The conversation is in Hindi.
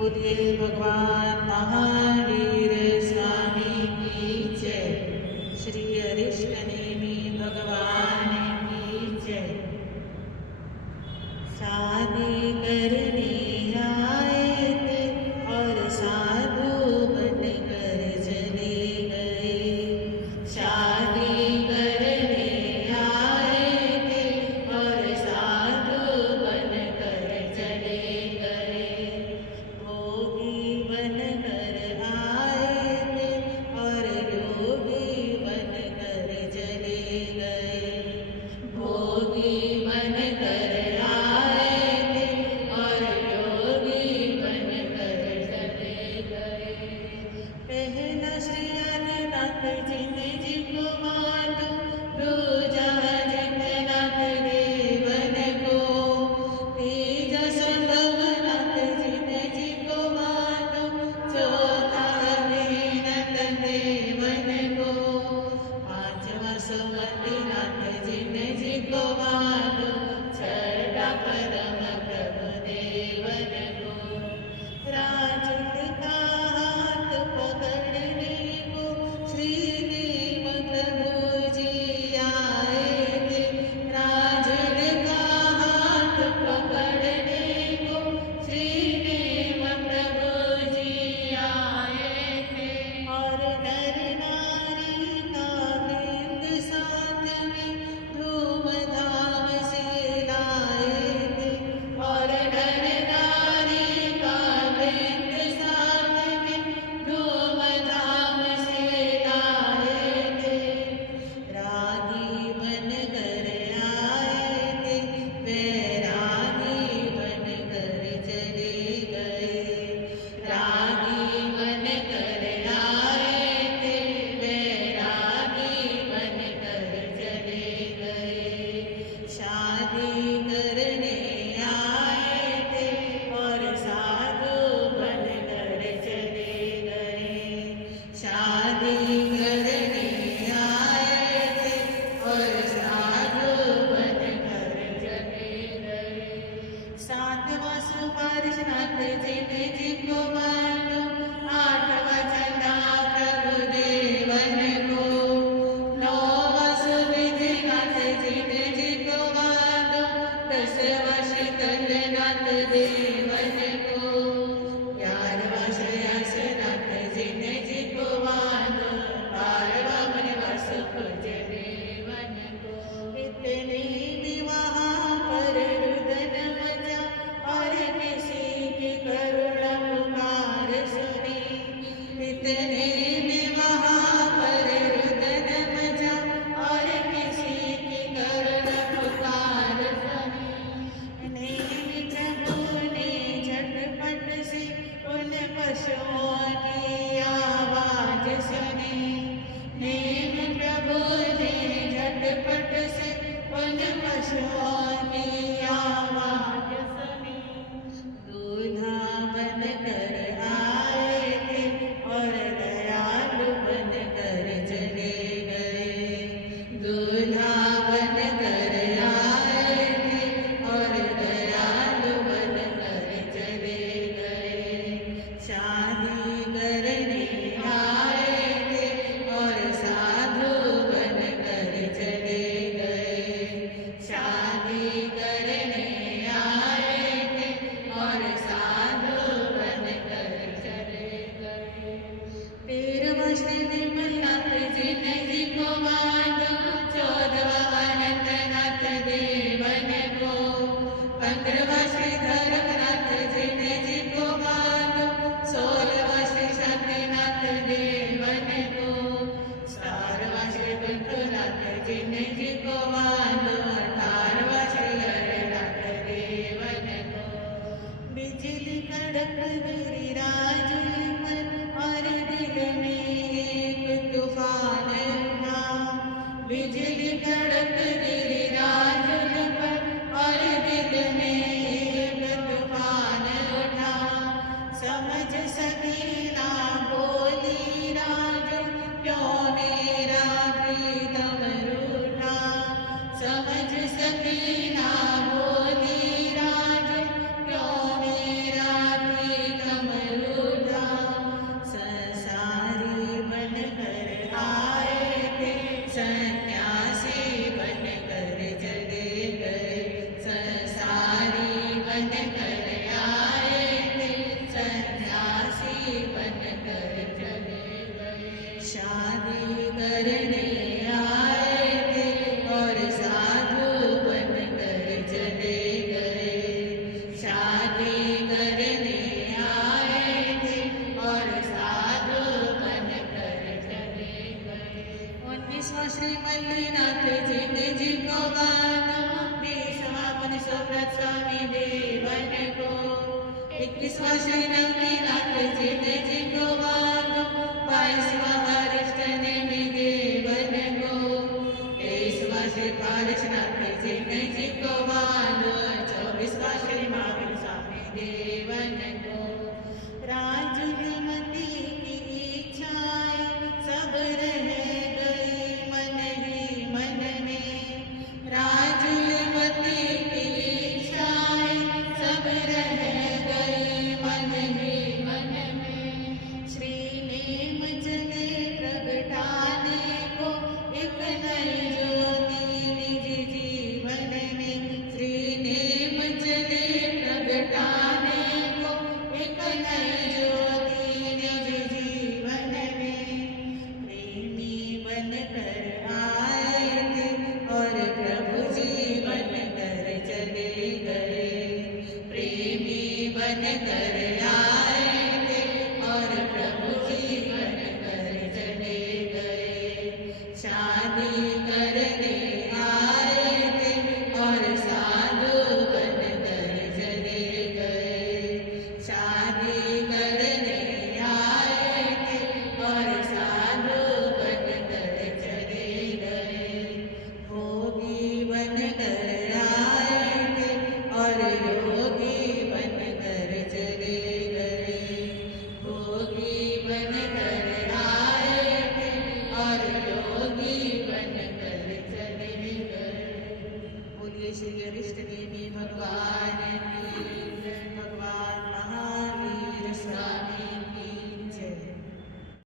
बोलिए भगवान महावीर स्वामी की जय। श्री अरिष्ट नेमी भगवान की जय। शादी करने आए थे और साधु बनकर चले गए। शादी करने आए थे और साधु बनकर चले गए। भोगी बनकर आए थे और योगी बनकर चले गए। भोगी बनकर आए थे और योगी बनकर चले गए। पहला श्रीनाथ जी को मानो, दूजा जगन्नाथ देवन को, तीजा संभवनाथ जी को मानो, चौथा अभिनंद देवन को, पांचवा सुमतिनाथ जी को मानो, छठा परम प्रभु देवन को। राजन का हाथ पकड़ने को श्रीदेव प्रभु जी आए थे। राजन का हाथ पकड़ने को श्रीदेव प्रभु जी आए थे। और नर नारी का वृंद साथ में धूमधाम से लाए थे। और नर नारी का वृंद साथ में धूमधाम से लाए थे। रागी बनकर आए थे, बैरागी बनकर चले गए। रागी बनकर आए थे, बैरागी बनकर चले गए। शादी करने आए थे और साधु बनकर चले गए। शादी करने आए थे और साधु बनकर चले गए। सातवां सुपार्श्वनाथ जी को मानो, आठवां चंदा प्रभु देवन को, नौवां सुविधिनाथ जी को मानो, दसवां शीतलनाथ देवन को, 11वां श्रेयसनाथ जी को मानो, 12वां मनवास कुंज देवन को। इतने विवाह पर रुदन मचा और किसी की करुणा पुकार सुनी। इतने विवाह पर रुदन मचा और किसी की करुणा पुकार सुनी। नेमी प्रभु ने झटपट से उन पशुओं की आवाज सुनी। नेमी प्रभु ने झटपट से उन पशुओं की आवाज सुनी। दूल्हा बनकर आए थे और दयालु बनकर चले गए। दूल्हा बनकर आए थे और दयालु बनकर चले गए। शादी करने आए थे और साधु बनकर चले गए। शादी करने आए थे और साधु बनकर चले गए। 13वां श्री विमलनाथ जी को मानो, 14वां अनंतनाथ देवन को, 15वां श्री धर्मनाथ जी को मानो, 16वां श्री शांतिनाथ देवन को, 17वां श्री कुंठनाथ जी को मानो, 18वां श्री हरनाथ देवन को। बिजली कड़क मेरी राजुल पर और दिल में एक तूफान उठा। बिजली कड़क मेरी राजुल पर और दिल में एक तूफान उठा। समझ सकी ना बोली राजू, क्यों मेरा प्रीतम रूठा। समझ सकी ना बोली राजू, क्यों मेरा प्रीतम ईश्वर श्री नवमीनाथ जिने जिनको बांधो, बाईसवां वरिष्ठ नेमि देवन को। तेईसवां श्री पारसनाथ जिने जिनको बांधो, 24वां श्री महावीर स्वामी देवन को। राजुलमती की इच्छाएं सब रह गई मन ही मन में, राजुलमती की इच्छाएं सब रह गई मन ही मन में। श्री नेम चले प्रगटाने को एक नई ज्योति निज जीवन में, श्री नेम चले प्रगटाने को एक नई ज्योति निज जीवन में। प्रेमी बनकर आए थे और प्रभु जी बनकर चले गए, प्रेमी बनकर आए थे और प्रभु जी बनकर चले गए। शादी करने आए थे और साधु बनकर चले गए, शादी करने आए थे और साधु बनकर चले गए। भोगी बनकर आए थे और योगी बनकर चले गए, भोगी बनकर आए थे और योगी बनकर चले गए। बोलिए श्री अरिष्ट देवी भगवान की, भगवान महावीर स्वामी